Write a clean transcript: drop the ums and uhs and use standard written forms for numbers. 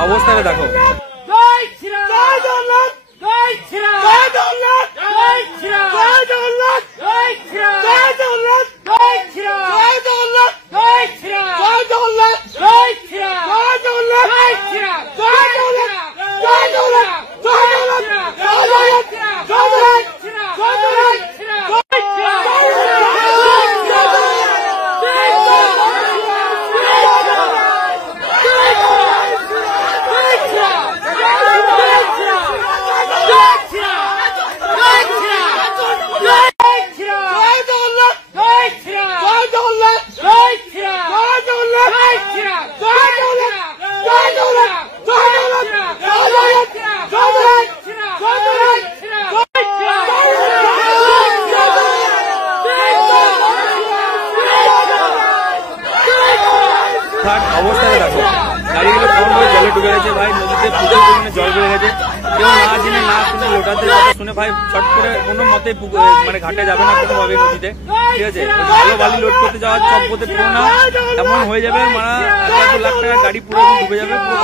অবস্থাটা দেখো। অবস্থাটা দেখো, গাড়িগুলো কোন ভাবে জলে ডুবে গেছে ভাই, নদীতে প্রচুর পরিমাণে জল বেড়ে গেছে। কেউ না জেনে না শুনে লোটাদের কথা শুনে ভাই ছট করে কোনো মতে মানে ঘাটে যাবে না কোনো ভাবে নদীতে, ঠিক আছে। ভালো বালি লোড করতে যাওয়ার চক পথে পুরো না এমন হয়ে যাবে, মানে 1-2 লাখ টাকার গাড়ি পুরো ডুবে যাবে পুরো।